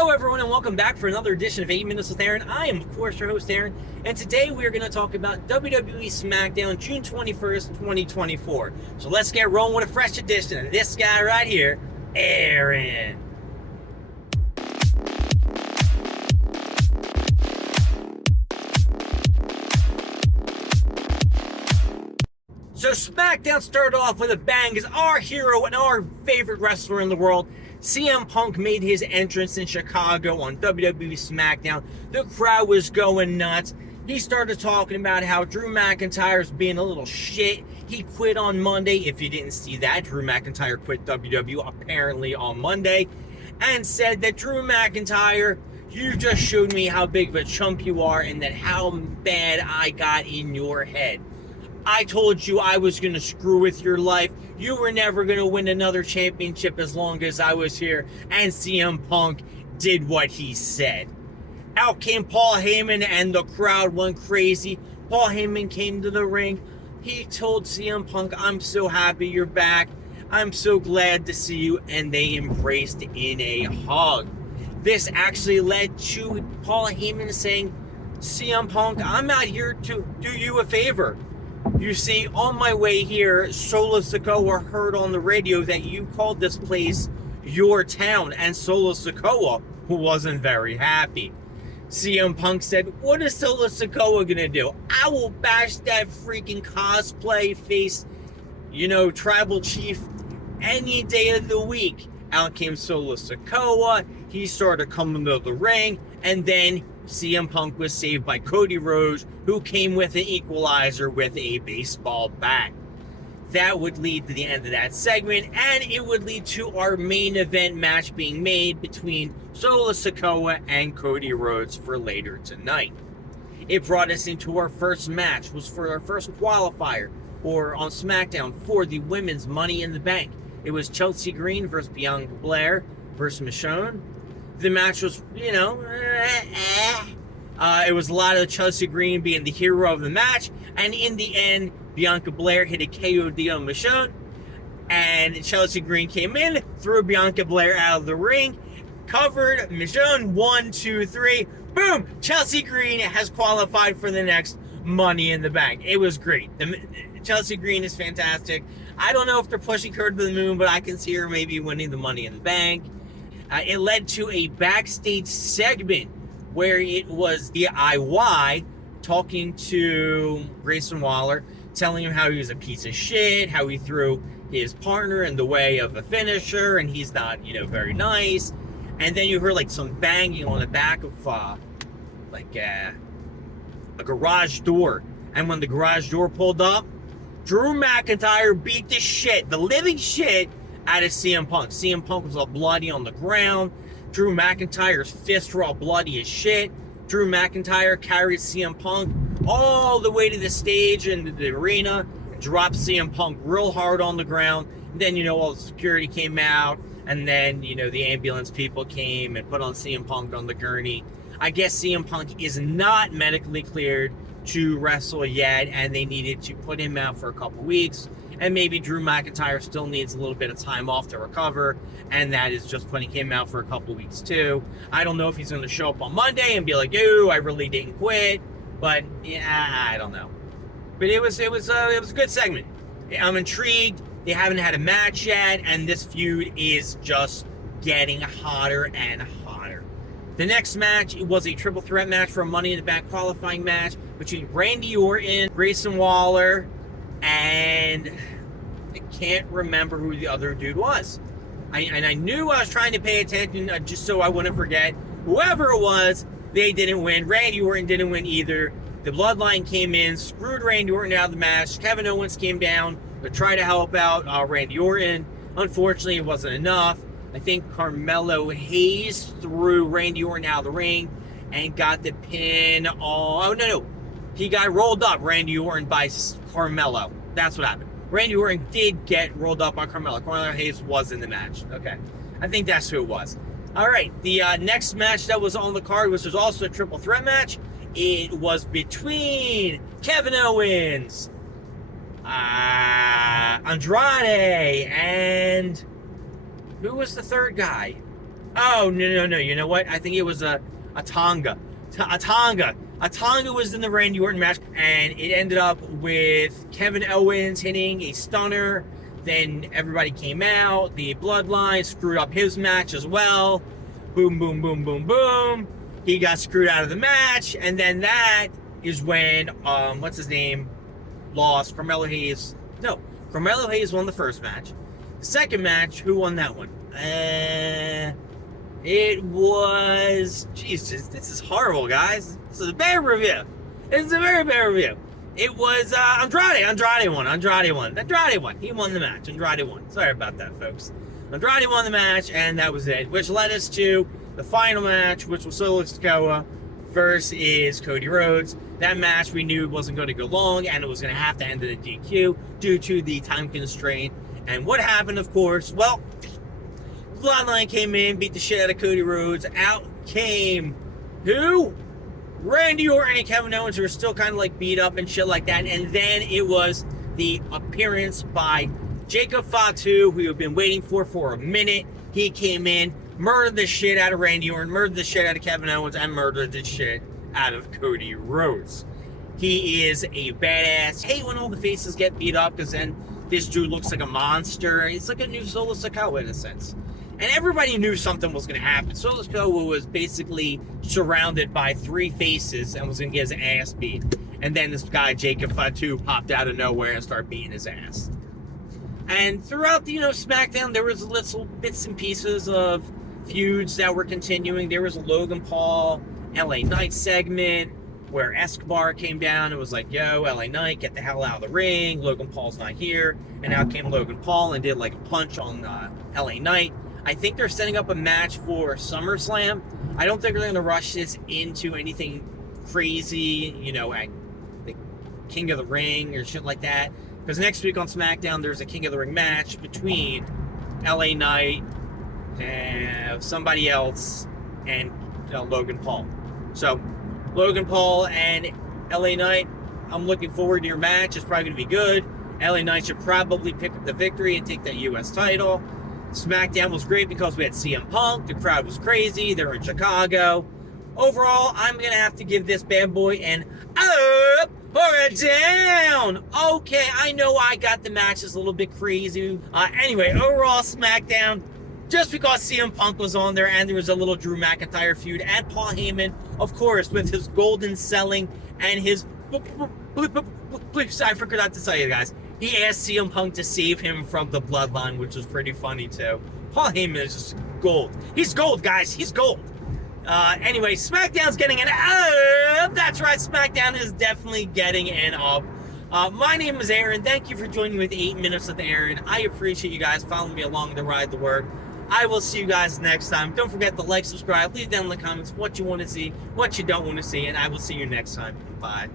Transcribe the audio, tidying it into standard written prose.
Hello everyone and welcome back for another edition of 8 Minutes with Aaron. I am of course your host Aaron, and today we are going to talk about WWE Smackdown June 21st, 2024. So let's get rolling with a fresh edition of this guy right here, Aaron. So Smackdown started off with a bang as our hero and our favorite wrestler in the world, CM Punk, made his entrance in Chicago on WWE Smackdown. The crowd was going nuts. He started talking about how Drew McIntyre's being a little shit. He quit on Monday. If you didn't see that, Drew McIntyre quit WWE apparently on Monday and said that Drew McIntyre, you just showed me how big of a chump you are and that how bad I got in your head. I told you I was going to screw with your life. You were never going to win another championship as long as I was here. And CM Punk did what he said. Out came Paul Heyman and the crowd went crazy. Paul Heyman came to the ring. He told CM Punk, I'm so happy you're back. I'm so glad to see you. And they embraced in a hug. This actually led to Paul Heyman saying, CM Punk, I'm out here to do you a favor. You see, on my way here, Solo Sikoa heard on the radio that you called this place your town, and Solo Sikoa wasn't very happy. CM Punk said, what is Solo Sikoa gonna do? I will bash that freaking cosplay face, tribal chief any day of the week. Out came Solo Sikoa. He started coming to the ring, and then CM Punk was saved by Cody Rhodes, who came with an equalizer with a baseball bat. That would lead to the end of that segment, and it would lead to our main event match being made between Solo Sikoa and Cody Rhodes for later tonight. It brought us into our first match, was for our first qualifier, or on SmackDown, for the women's Money in the Bank. It was Chelsea Green versus Bianca Belair versus Michonne. The match was, it was a lot of Chelsea Green being the hero of the match. And in the end, Bianca Belair hit a KOD on Michonne. And Chelsea Green came in, threw Bianca Belair out of the ring, covered Michonne, 1, 2, 3. Boom! Chelsea Green has qualified for the next Money in the Bank. It was great. Chelsea Green is fantastic. I don't know if they're pushing her to the moon, but I can see her maybe winning the Money in the Bank. It led to a backstage segment where it was DIY talking to Grayson Waller, telling him how he was a piece of shit, how he threw his partner in the way of a finisher, and he's not, very nice. And then you heard like some banging on the back of a garage door. And when the garage door pulled up, Drew McIntyre beat the living shit out of CM Punk. CM Punk was all bloody on the ground. Drew McIntyre's fists were all bloody as shit. Drew McIntyre carried CM Punk all the way to the stage and the arena, dropped CM Punk real hard on the ground. And then, all the security came out, and then, the ambulance people came and put on CM Punk on the gurney. I guess CM Punk is not medically cleared to wrestle yet, and they needed to put him out for a couple weeks. And maybe Drew McIntyre still needs a little bit of time off to recover, and that is just putting him out for a couple weeks too. I don't know if he's going to show up on Monday and be like, "Yo, I really didn't quit," but yeah, I don't know. But it was a good segment. I'm intrigued. They haven't had a match yet, and this feud is just getting hotter and hotter. The next match, it was a triple threat match for a Money in the Bank qualifying match between Randy Orton, Grayson Waller, and I can't remember who the other dude was. I knew I was trying to pay attention just so I wouldn't forget. Whoever it was, they didn't win. Randy Orton didn't win either. The Bloodline came in, screwed Randy Orton out of the match. Kevin Owens came down to try to help out Randy Orton. Unfortunately, it wasn't enough. I think Carmelo Hayes threw Randy Orton out of the ring and got the pin on... Oh, no. He got rolled up, Randy Orton, by Carmelo. That's what happened. Randy Orton did get rolled up by Carmelo. Carmelo Hayes was in the match. Okay. I think that's who it was. All right. The next match that was on the card, which was also a triple threat match, it was between Kevin Owens, Andrade, and who was the third guy? Oh, no. You know what? I think it was a Tonga. A Tonga. A Tonga was in the Randy Orton match, and it ended up with Kevin Owens hitting a stunner. Then everybody came out. The Bloodline screwed up his match as well. Boom, boom, boom, boom, boom. He got screwed out of the match, and then that is when, what's his name, lost. Carmelo Hayes. No, Carmelo Hayes won the first match. The second match, who won that one? It was... Jesus, this is horrible, guys. This is a bad review. This is a very bad review. It was Andrade. Andrade won. He won the match. Andrade won. Sorry about that, folks. Andrade won the match, and that was it. Which led us to the final match, which was Solo Sikoa versus Cody Rhodes. That match we knew wasn't going to go long, and it was going to have to end in a DQ due to the time constraint. And what happened, of course? Well, Bloodline came in, beat the shit out of Cody Rhodes. Out came who? Randy Orton and Kevin Owens, who were still kind of like beat up and shit like that. And then it was the appearance by Jacob Fatu, who we have been waiting for a minute. He came in, murdered the shit out of Randy Orton, murdered the shit out of Kevin Owens, and murdered the shit out of Cody Rhodes. He is a badass. I hate when all the faces get beat up, because then this dude looks like a monster. It's like a new Solo Sikoa in a sense. And everybody knew something was going to happen. Solo Sikoa was basically surrounded by three faces and was going to get his ass beat. And then this guy, Jacob Fatu, popped out of nowhere and started beating his ass. And throughout the, SmackDown, there was little bits and pieces of feuds that were continuing. There was a Logan Paul, LA Knight segment where Escobar came down and was like, yo, LA Knight, get the hell out of the ring. Logan Paul's not here. And out came Logan Paul and did like a punch on LA Knight. I think they're setting up a match for SummerSlam. I don't think they're going to rush this into anything crazy, at the King of the Ring or shit like that. Because next week on SmackDown, there's a King of the Ring match between LA Knight and somebody else and Logan Paul. So, Logan Paul and LA Knight, I'm looking forward to your match. It's probably going to be good. LA Knight should probably pick up the victory and take that U.S. title. SmackDown was great because we had CM Punk. The crowd was crazy. They're in Chicago. Overall, I'm going to have to give this bad boy an up or a down. Okay, I know I got the matches a little bit crazy. Anyway, overall, SmackDown, just because CM Punk was on there and there was a little Drew McIntyre feud and Paul Heyman, of course, with his golden selling and his... I forgot to tell you guys. He asked CM Punk to save him from the Bloodline, which was pretty funny, too. Paul Heyman is just gold. He's gold, guys. He's gold. Anyway, SmackDown's getting an up. That's right. SmackDown is definitely getting an up. My name is Aaron. Thank you for joining me with 8 Minutes with Aaron. I appreciate you guys following me along the ride to work. I will see you guys next time. Don't forget to like, subscribe, leave down in the comments what you want to see, what you don't want to see, and I will see you next time. Bye.